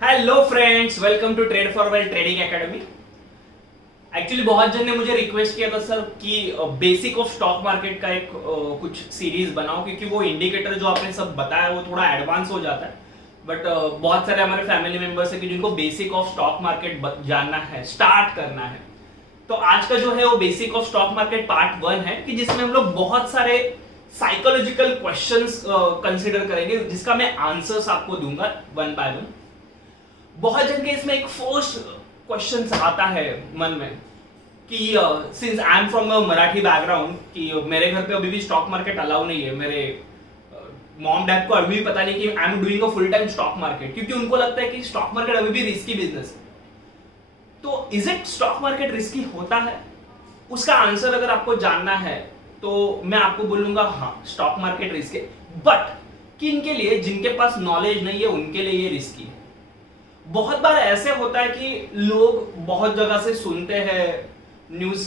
Hello friends, welcome to trade for well trading academy. Actually बहुत जन ने मुझे रिक्वेस्ट किया था सर कि बेसिक ऑफ स्टॉक मार्केट का एक कुछ सीरीज बनाओ, क्योंकि वो इंडिकेटर जो आपने सब बताया वो थोड़ा एडवांस हो जाता है। बट बहुत सारे हमारे फैमिली मेंबर्स है कि जिनको बेसिक ऑफ स्टॉक मार्केट जानना है, स्टार्ट करना है। तो आज का जो है वो basic of stock market part 1 है, कि जिसमें हम लोग बहुत सारे साइकोलॉजिकल क्वेश्चंस कंसीडर करेंगे, जिसका मैं आंसर्स आपको दूंगा वन बाय वन। बहुत जन के इसमें एक फर्स्ट क्वेश्चन आता है मन में कि since I am from a Marathi background, कि मेरे घर पे अभी भी स्टॉक मार्केट अलाउ नहीं है। मेरे मॉम डैड को अभी भी पता नहीं कि I am doing a full time stock market, क्योंकि उनको लगता है कि स्टॉक मार्केट अभी भी रिस्की बिजनेस है। तो is it stock market risky होता है? उसका आंसर अगर आपको जानना है तो मैं आपको बोलूंगा हाँ, स्टॉक मार्केट रिस्की है। बट किन के लिए? जिनके पास नॉलेज नहीं है उनके लिए ये रिस्की है। बहुत बार ऐसे होता है कि लोग बहुत जगह से सुनते हैं, न्यूज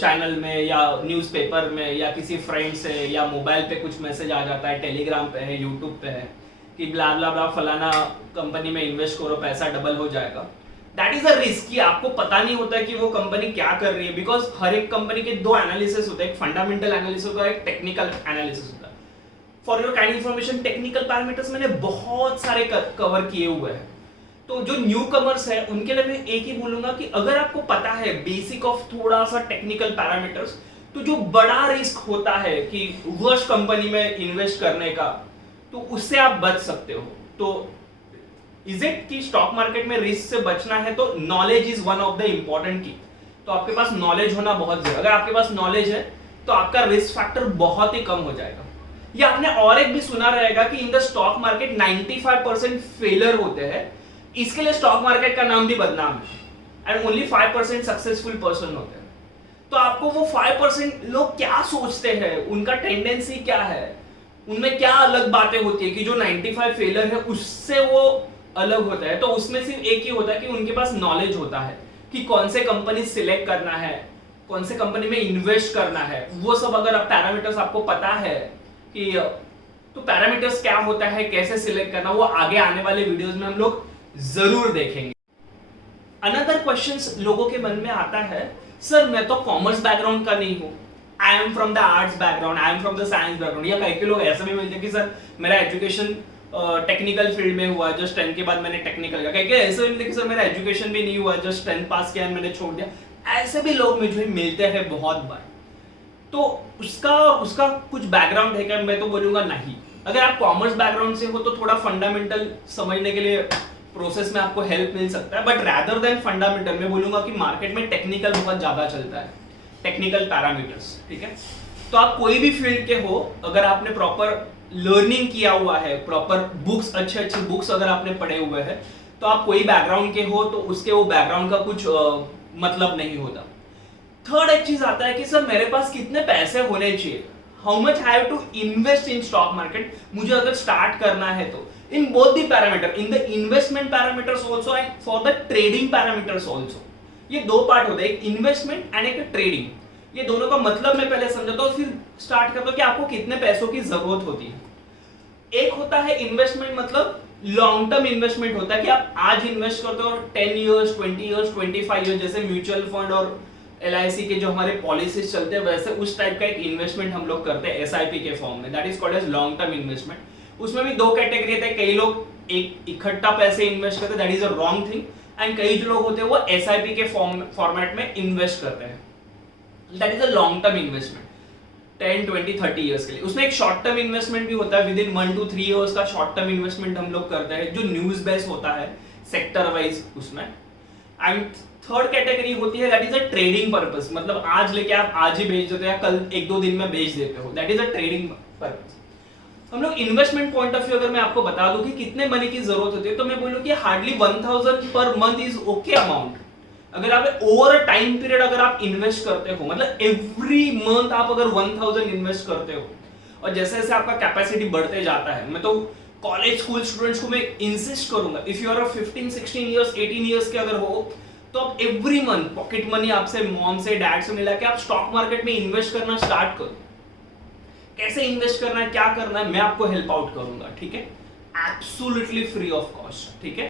चैनल में या न्यूज़पेपर में या किसी फ्रेंड से, या मोबाइल पे कुछ मैसेज आ जाता है, टेलीग्राम पे है, यूट्यूब पे है कि ब्ला ब्ला ब्ला फलाना कंपनी में इन्वेस्ट करो, पैसा डबल हो जाएगा। दैट इज अ रिस्क कि आपको पता नहीं होता है कि वो कंपनी क्या कर रही है, बिकॉज हर एक कंपनी के दो एनालिसिस होते हैं, एक फंडामेंटल एनालिसिस होता है, एक टेक्निकल एनालिसिस होता है। For your kind information, technical parameters मैंने बहुत सारे कवर किए हुए हैं। तो जो न्यू कमर्स है उनके लिए मैं एक ही बोलूंगा कि अगर आपको पता है बेसिक ऑफ थोड़ा सा टेक्निकल पैरामीटर्स, तो जो बड़ा रिस्क होता है कि वर्स्ट कंपनी में इन्वेस्ट करने का, तो उससे आप बच सकते हो। तो इज इट कि स्टॉक मार्केट में रिस्क से बचना है तो knowledge is one of the important की। तो आपके पास नॉलेज होना बहुत जरूरी। अगर आपके पास नॉलेज है तो आपका रिस्क फैक्टर बहुत ही कम हो जाएगा। ये आपने और एक भी सुना रहेगा कि in the stock market 95% failure होते हैं, इसके लिए स्टॉक मार्केट का नाम भी बदनाम है, एंड ओनली 5% सक्सेसफुल पर्सन होते हैं। तो आपको वो 5% लोग क्या सोचते हैं, उनका टेंडेंसी क्या है, उनमें क्या अलग बातें होती है कि जो 95 फेलियर है उससे वो अलग होता है। तो उसमें सिर्फ एक ही होता है कि उनके पास नॉलेज होता है कि कौन से कंपनी सिलेक्ट करना है, कौन से कंपनी में इन्वेस्ट करना है। वो सब अगर पैरामीटर्स आपको पता है कि तो पैरामीटर्स क्या होता है, कैसे सिलेक्ट करना, वो आगे आने वाले वीडियोस में हम लोग जरूर देखेंगे। अनदर क्वेश्चन लोगों के मन में आता है, सर मैं तो कॉमर्स बैकग्राउंड का नहीं हूं, I am from the arts background, I am from the science background. या कई के लोग ऐसे भी मिलते हैं कि सर मेरा एजुकेशन टेक्निकल फील्ड में हुआ, जस्ट 10 के बाद मैंने टेक्निकल किया। कई के ऐसे भी मिलते कि सर मेरा एजुकेशन भी नहीं हुआ, जस्ट 10 पास किया मैंने छोड़ दिया। ऐसे भी लोग मुझे मिलते हैं बहुत बार। तो उसका कुछ बैकग्राउंड है क्या? मैं तो बोलूंगा नहीं। अगर आप कॉमर्स बैकग्राउंड से हो तो थोड़ा फंडामेंटल समझने के लिए प्रोसेस में आपको हेल्प मिल सकता है, बट रैदर देन फंडामेंटल मैं बोलूंगा कि मार्केट में टेक्निकल बहुत ज्यादा चलता है, टेक्निकल पैरामीटर्स। ठीक है, तो आप कोई भी फील्ड के हो, अगर आपने प्रॉपर लर्निंग किया हुआ है, प्रॉपर बुक्स, अच्छे बुक्स अगर आपने पढ़े हुए हैं, तो आप कोई बैकग्राउंड के हो तो उसके वो बैकग्राउंड का कुछ मतलब नहीं होता। थर्ड एक चीज आता है कि सर मेरे पास कितने पैसे होने चाहिए, how much have to invest in stock market, मुझे अगर स्टार्ट करना है तो। In both the parameter, in the investment parameters also and for the trading parameters also. ये दो पार्ट होते हैं, एक इन्वेस्टमेंट एंड एक ट्रेडिंग। ये दोनों का मतलब मैं पहले समझाता हूं, फिर स्टार्ट करता हूं कि आपको कितने पैसों की जरूरत होती है। एक होता है इन्वेस्टमेंट, मतलब लॉन्ग टर्म इन्वेस्टमेंट होता है कि आप आज इन्वेस्ट करते हो 10 इयर्स, 20 इयर्स, 25 इयर्स, जैसे म्यूचुअल फंड और LIC के जो हमारे पॉलिसीज चलते हैं, वैसे उस टाइप का एक इन्वेस्टमेंट हम लोग करते हैं SIP के फॉर्म में। That is called as long term investment. उसमें भी दो कैटेगरी होते हैं, कई लोग एक इकट्ठा पैसे इन्वेस्ट करते हैं, that is a wrong thing, and कई जो लोग होते हैं वो SIP के फॉर्मेट में इन्वेस्ट करते हैं, that is a long term investment 10, 20, 30 years के लिए। उसमें एक शॉर्ट टर्म इन्वेस्टमेंट भी होता है, विद इन 1 to 3 इयर्स का शॉर्ट टर्म इन्वेस्टमेंट हम लोग करते हैं, जो न्यूज बेस्ड होता है सेक्टर वाइज उसमें। एंड थर्ड कैटेगरी होती है that is a trading purpose, मतलब आज लेके आप आज ही बेच देते हो या कल 1-2 दिन में बेच देते हो, that is a trading purpose. हम लोग इन्वेस्टमेंट पॉइंट ऑफ व्यू अगर मैं आपको बता दूं कि कितने मनी की जरूरत होती है, तो मैं बोलूं कि hardly 1000 per month is okay amount. अगर आप ओवर अ टाइम पीरियड अगर आप इन्वेस्ट करते हो, मतलब एवरी मंथ आप अगर 1000 इन्वेस्ट करते हो, और जैसे जैसे आपका कैपेसिटी बढ़ते जाता है, मैं तो कॉलेज स्कूल स्टूडेंट्स को मैं इंसिस्ट करूंगा, if you are 15, 16 years, 18 years के अगर हो, तो आप एवरी मंथ पॉकेट मनी आपसे मॉम से डैड से मिला के आप स्टॉक मार्केट में इन्वेस्ट करना स्टार्ट करो। कैसे इन्वेस्ट करना है, क्या करना है, मैं आपको हेल्प आउट करूंगा। ठीक है, एब्सोल्युटली फ्री ऑफ कॉस्ट। ठीक है,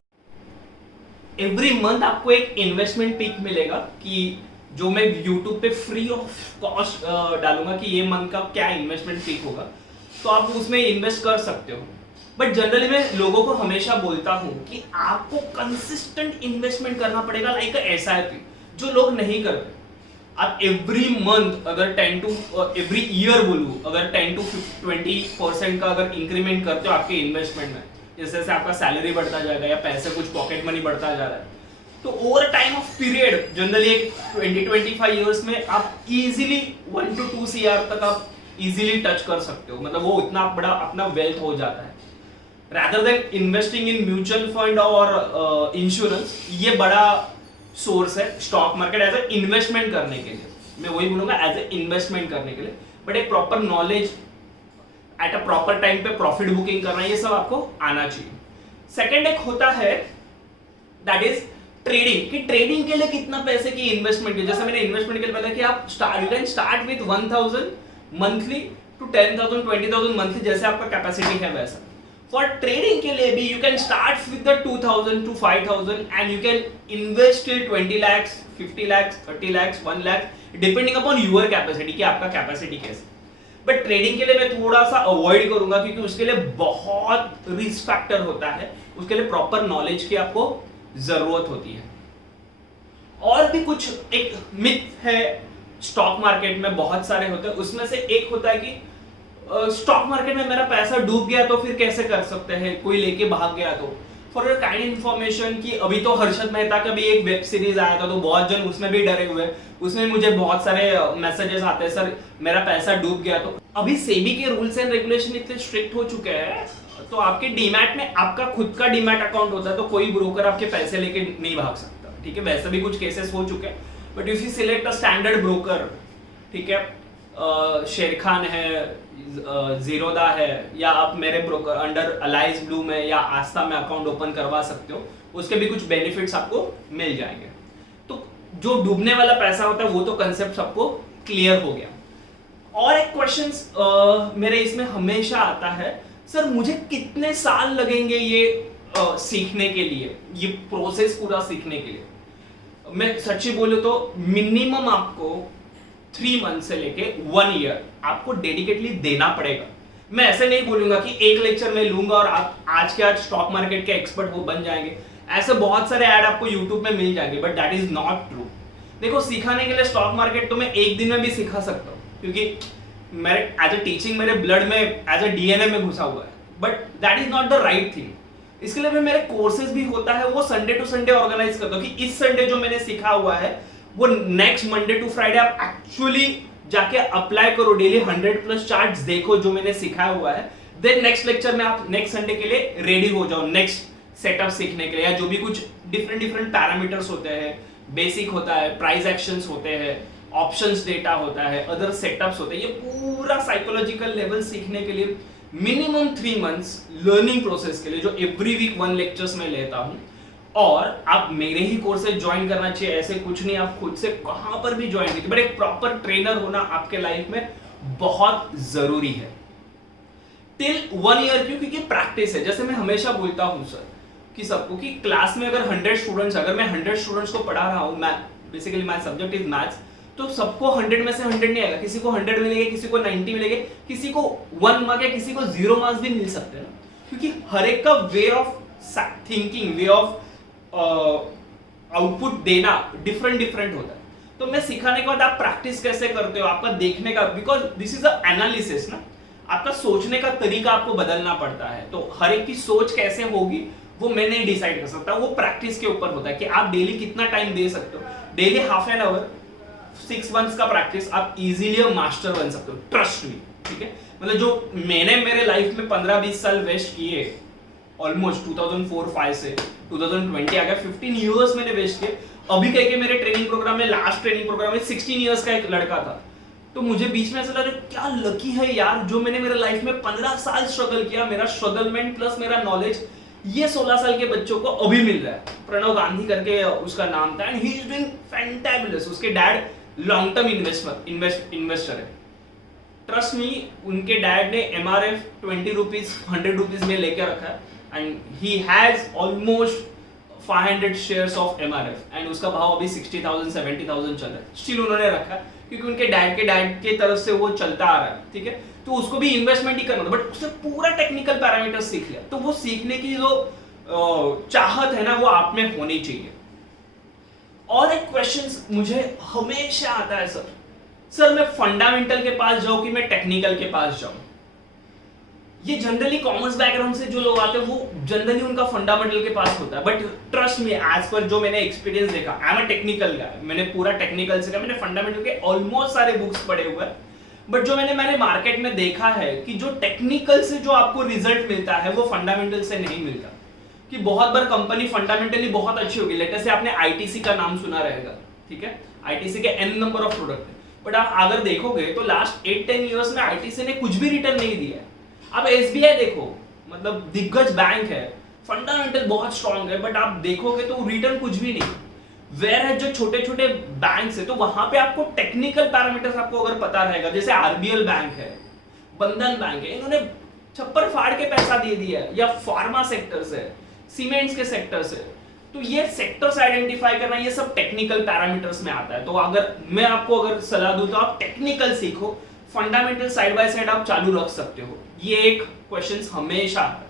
एवरी मंथ आपको एक इन्वेस्टमेंट पिक मिलेगा कि जो मैं YouTube पे फ्री ऑफ कॉस्ट डालूंगा कि ये मंथ का क्या इन्वेस्टमेंट पिक होगा, तो आप उसमें इन्वेस्ट कर सकते हो। बट जनरली मैं लोगों को हमेशा बोलता हूँ कि आपको कंसिस्टेंट इन्वेस्टमेंट करना पड़ेगा, लाइक SIP, जो लोग नहीं करते। आप एवरी मंथ अगर 10 टू एवरी ईयर बोलूँ, अगर 10 to 20% का अगर इंक्रीमेंट करते हो आपके इन्वेस्टमेंट में, जैसे जैसे आपका सैलरी बढ़ता जाएगा या पैसे कुछ पॉकेट मनी बढ़ता जा रहा है, तो over time of period generally 20-25 years में आप इजीली 1 to 2 CR तक आप इजीली टच कर सकते हो। मतलब वो इतना बड़ा अपना वेल्थ हो जाता है। Rather than investing in mutual fund और इंश्योरेंस, ये बड़ा सोर्स है stock market as a investment करने के लिए। मैं वही बोलूंगा एज ए इन्वेस्टमेंट करने के लिए, बट एक proper knowledge at a proper time पे प्रॉफिट बुकिंग करना, ये सब आपको आना चाहिए। सेकेंड एक होता है दैट इज ट्रेडिंग, कि ट्रेडिंग के लिए कितना पैसे की इन्वेस्टमेंट की। जैसे मैंने इन्वेस्टमेंट के लिए बताया कि आप you can start with 1000 monthly to 10,000 20,000 monthly, जैसे आपका कैपेसिटी है वैसा। फॉर ट्रेडिंग के लिए भी you can start with the 2,000 to 5,000 and you can invest till 20 lakhs 50 lakhs 30 lakhs 1 lakh, depending upon your capacity, कि आपका कैपेसिटी कैसे। बट ट्रेडिंग के लिए मैं थोड़ा सा अवॉइड करूंगा, क्योंकि उसके लिए बहुत रिस्क फैक्टर होता है, उसके लिए प्रॉपर नॉलेज की आपको जरूरत होती है। और भी कुछ एक मिथ है स्टॉक मार्केट में, बहुत सारे होते हैं, उसमें से एक होता है कि स्टॉक मार्केट में मेरा पैसा डूब गया तो फिर कैसे कर सकते हैं, कोई लेके भाग गया तो। फॉर योर काइंड इन्फॉर्मेशन, कि अभी तो हर्षद मेहता का भी एक वेब सीरीज आया था, तो बहुत जन उसमें भी डरे हुए, उसमें मुझे बहुत सारे मैसेजेस आते हैं, सर मेरा पैसा डूब गया। तो अभी सेबी के रूल्स एंड रेगुलेशन इतने स्ट्रिक्ट हो चुके हैं, तो आपके डीमैट में आपका खुद का डीमैट अकाउंट होता है, तो कोई ब्रोकर आपके पैसे लेके नहीं भाग सकता, ठीक है। वैसे भी कुछ केसेस हो चुके हैं, but if you select a standard broker, ठीक है, शेर खान है, जीरोदा है, या आप मेरे ब्रोकर अंडर अलाइज ब्लू में या आस्था में अकाउंट ओपन करवा सकते हो, उसके भी कुछ बेनिफिट्स आपको मिल जाएंगे। तो जो डूबने वाला पैसा होता है वो तो कंसेप्ट सबको क्लियर हो गया। और एक क्वेश्चन मेरे इसमें हमेशा आता है, सर मुझे कितने साल लगेंगे ये सीखने के लिए, ये प्रोसेस पूरा सीखने के लिए। मैं सच्ची बोलूं तो मिनिमम आपको 3 मंथ से लेके 1 ईयर आपको डेडिकेटली देना पड़ेगा। मैं ऐसे नहीं बोलूंगा कि एक लेक्चर में लूंगा और आप आज के आज स्टॉक मार्केट के एक्सपर्ट वो बन जाएंगे। ऐसे बहुत सारे ऐड आपको यूट्यूब में मिल जाएंगे, but that is not true. देखो, सिखाने के लिए स्टॉक मार्केट तो मैं एक दिन में भी सिखा सकता हूँ, क्योंकि मेरे एज अ टीचिंग मेरे ब्लड में एज अ DNA में घुसा हुआ है, but that is not the right thing. इसके लिए मेरे कोर्सेज भी होता है, वो संडे टू संडे ऑर्गेनाइज करता हूँ कि इस संडे जो मैंने सीखा हुआ है वो नेक्स्ट मंडे टू फ्राइडे आप एक्चुअली जाके अप्लाई करो, डेली 100+ चार्ट्स देखो जो मैंने सिखाया हुआ है, देन नेक्स्ट लेक्चर में आप नेक्स्ट संडे के लिए रेडी हो जाओ नेक्स्ट सेटअप सीखने के लिए, या जो भी कुछ डिफरेंट पैरामीटर्स होते हैं, बेसिक होता है, प्राइस एक्शंस होते हैं, ऑप्शंस डेटा होता है, अदर सेटअप्स होते हैं, ये पूरा साइकोलॉजिकल लेवल सीखने के लिए मिनिमम 3 मंथ्स लर्निंग प्रोसेस के लिए, जो एवरी वीक 1 लेक्चर्स में लेता हूं। और आप मेरे ही कोर्सेज ज्वाइन करना चाहिए, ऐसे कुछ नहीं, आप खुद से कहां पर भी ज्वाइन कीजिए, बट एक प्रॉपर ट्रेनर होना आपके लाइफ में बहुत जरूरी है। टिल 1 ईयर क्यों? क्योंकि प्रैक्टिस है। जैसे मैं हमेशा बोलता हूं सर कि सबको, कि क्लास में अगर 100 स्टूडेंट्स, अगर मैं 100 स्टूडेंट्स को पढ़ा रहा हूं, basically my subject is maths, तो सबको 100 में से 100 नहीं आएगा, किसी को 100 मिलेंगे, किसी को 90 मिलेंगे, किसी को 1 मार्क या किसी को 0 मार्क्स भी मिल सकते हैं ना, क्योंकि हर एक का way of thinking, way of output देना डिफरेंट होता है। तो मैं सिखाने के बाद आप प्रैक्टिस कैसे करते हो, आपका देखने का, because this is a analysis ना, आपका सोचने का तरीका आपको बदलना पड़ता है। तो हर एक की सोच कैसे होगी वो मैं नहीं डिसाइड कर सकता, वो प्रैक्टिस के ऊपर होता है कि आप डेली कितना टाइम दे सकते हो। डेली ½ एन आवर 6 मंथ्स का प्रैक्टिस, आप इजीली मास्टर बन सकते हो, ट्रस्ट मी, ठीक है। मतलब जो मैंने मेरे लाइफ में 15-20 साल वेस्ट किए, ऑलमोस्ट 2004-5 से 2020 आ गया, 15 इयर्स मैंने वेस्ट किए। अभी कह के मेरे ट्रेनिंग प्रोग्राम में, लास्ट ट्रेनिंग प्रोग्राम में 16 इयर्स का एक लड़का था, तो मुझे बीच में ऐसा लगा क्या लकी है यार, जो मैंने मेरे लाइफ में 15 साल स्ट्रगल किया, मेरा स्ट्रगलमेंट प्लस मेरा नॉलेज ये 16 साल के बच्चों को अभी मिल रहा है। प्रणव गांधी करके उसका नाम था, and he is doing fantabulous. उसके डैड लॉन्ग टर्म इन्वेस्टर है, ट्रस्ट मी। उनके डैड ने MRF 20 रुपीज 100 रुपीज में लेके रखा है, and he has almost 500 shares of MRF and उसका भाव अभी 60,000 70,000 चल रहा है, स्टिल उन्होंने रखा है क्योंकि उनके डैड के तरफ से वो चलता आ रहा है, ठीक है। तो उसको भी इन्वेस्टमेंट ही करना था, बट उसने पूरा टेक्निकल पैरामीटर सीख लिया। तो वो सीखने की जो चाहत है ना, वो आप में होनी चाहिए। और एक क्वेश्चन मुझे हमेशा आता है, सर मैं फंडामेंटल के पास जाऊं कि मैं टेक्निकल के पास जाऊं। ये जनरली कॉमर्स बैकग्राउंड से जो लोग आते हैं वो जनरली उनका फंडामेंटल के पास होता है, but trust me, as per जो मैंने एक्सपीरियंस देखा, आई एम अ टेक्निकल गाय, मैंने पूरा टेक्निकल सीखा, मैंने फंडामेंटल के ऑलमोस्ट सारे बुक्स पढ़े हुए हैं, बट जो मैंने मार्केट में देखा है कि जो टेक्निकल से जो आपको रिजल्ट मिलता है वो फंडामेंटल से नहीं मिलता। कि बहुत बार कंपनी फंडामेंटली बहुत अच्छी होगी, लेटेस्ट से आपने आईटीसी का नाम सुना रहेगा, ठीक है, आईटीसी के एन नंबर ऑफ प्रोडक्ट है, बट आप अगर देखोगे तो लास्ट 8-10 ईयर्स में आईटीसी ने कुछ भी रिटर्न नहीं दिया है। अब एसबीआई देखो, मतलब दिग्गज बैंक है, फंडामेंटल बहुत स्ट्रांग है, बट आप देखोगे तो रिटर्न कुछ भी नहीं। वेयर है जो छोटे छोटे बैंक्स है, तो वहां पे आपको टेक्निकल पैरामीटर्स आपको अगर पता रहेगा, जैसे आरबीएल बैंक है, बंधन बैंक है, इन्होंने छप्पर फाड़ के पैसा दे दिया है, या फार्मा सेक्टर से, सीमेंट्स के सेक्टर से, तो ये सेक्टर्स आइडेंटिफाई करना, ये सब टेक्निकल पैरामीटर्स में आता है। तो अगर मैं आपको अगर सलाह दूं तो आप टेक्निकल सीखो, फंडामेंटल साइड बाय साइड आप चालू रख सकते हो। ये एक क्वेश्चन हमेशा है।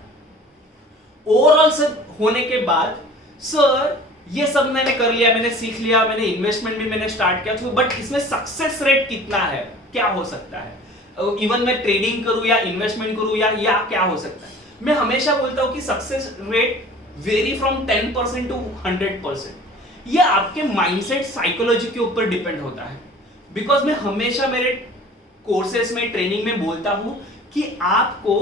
ओवरऑल सब होने के बाद, सर ये सब मैंने कर लिया, मैंने सीख लिया, मैंने इन्वेस्टमेंट भी मैंने स्टार्ट किया, तो बट इसमें सक्सेस रेट कितना है, क्या हो सकता है, इवन मैं ट्रेडिंग करूं या इन्वेस्टमेंट करूं या क्या हो सकता है। मैं हमेशा बोलता हूं कि success rate vary from 10% to 100%। ये आपके माइंडसेट, साइकोलॉजी के ऊपर डिपेंड होता है। बिकॉज मैं हमेशा मेरे कोर्सेस में, ट्रेनिंग में बोलता हूं कि आपको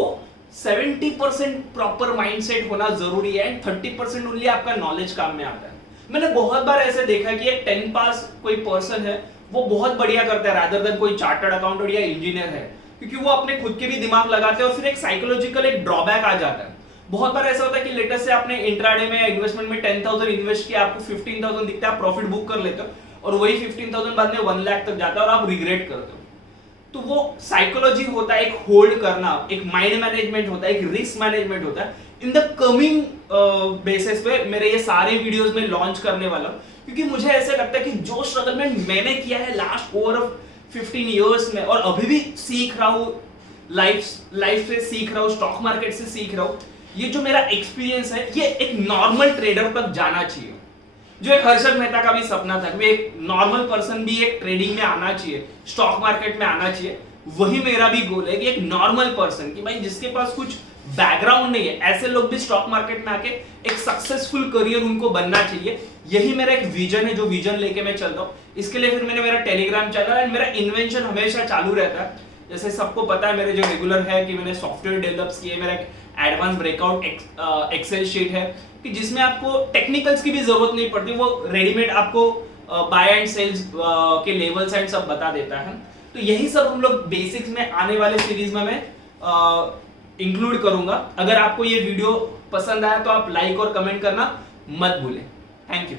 70% प्रॉपर माइंडसेट होना जरूरी है, 30% ओनली आपका नॉलेज काम में आता है। मैंने बहुत बार ऐसे देखा कि एक 10 पास कोई पर्सन है, वो बहुत बढ़िया करता है रादर देन कोई चार्टर्ड अकाउंटेंट या इंजीनियर है, क्योंकि वो अपने खुद के भी दिमाग लगाते हैं और फिर एक साइकोलॉजिकल एक ड्रॉबैक आ जाता है। बहुत बार ऐसा होता है कि लेटेस्ट से आपने इंट्राडे में या इन्वेस्टमेंट में 10,000 इन्वेस्ट किया, आपको 15,000 दिखता है, आप प्रॉफिट बुक कर लेते हो, और वही 15,000 बाद में 1 लाख तक जाता है और आप रिग्रेट करते हो। तो वो साइकोलॉजी होता है, एक होल्ड करना, एक माइंड मैनेजमेंट होता है, एक रिस्क मैनेजमेंट होता है। इन द कमिंग बेसिस पे मेरे ये सारे वीडियोस में लॉन्च करने वाला हूं, क्योंकि मुझे ऐसे लगता है कि जो स्ट्रगल मैंने किया है लास्ट ओवर 15 इयर्स में, और अभी भी सीख रहा हूं, लाइफ से सीख रहा हूं, स्टॉक मार्केट से सीख रहा हूं, ये जो मेरा एक्सपीरियंस है, ये एक नॉर्मल ट्रेडर तक जाना चाहिए। जो एक हर्षद मेहता का भी सपना था कि एक नॉर्मल पर्सन भी एक ट्रेडिंग में आना चाहिए, स्टॉक मार्केट में आना चाहिए, वही मेरा भी गोल है कि एक नॉर्मल पर्सन, कि भाई जिसके पास कुछ बैकग्राउंड नहीं है, ऐसे लोग भी स्टॉक मार्केट में आके एक सक्सेसफुल करियर उनको बनना चाहिए। यही मेरा एक विजन है, जो विजन लेके मैं चलता हूँ। इसके लिए फिर मैंने मेरा टेलीग्राम चैनल एंड मेरा इन्वेंशन हमेशा चालू रहता है। जैसे सबको पता है मेरे जो रेगुलर है कि मैंने सॉफ्टवेयर डेवलप किए, मेरा एडवांस ब्रेकआउट एक्सेल शीट है कि जिसमें आपको टेक्निकल्स की भी जरूरत नहीं पड़ती, वो रेडीमेड आपको बाय एंड सेल्स के लेवल्स एंड सब बता देता है। तो यही सब हम लोग बेसिक्स में आने वाले सीरीज में मैं इंक्लूड करूंगा। अगर आपको ये वीडियो पसंद आया तो आप लाइक और कमेंट करना मत भूलें। Thank you.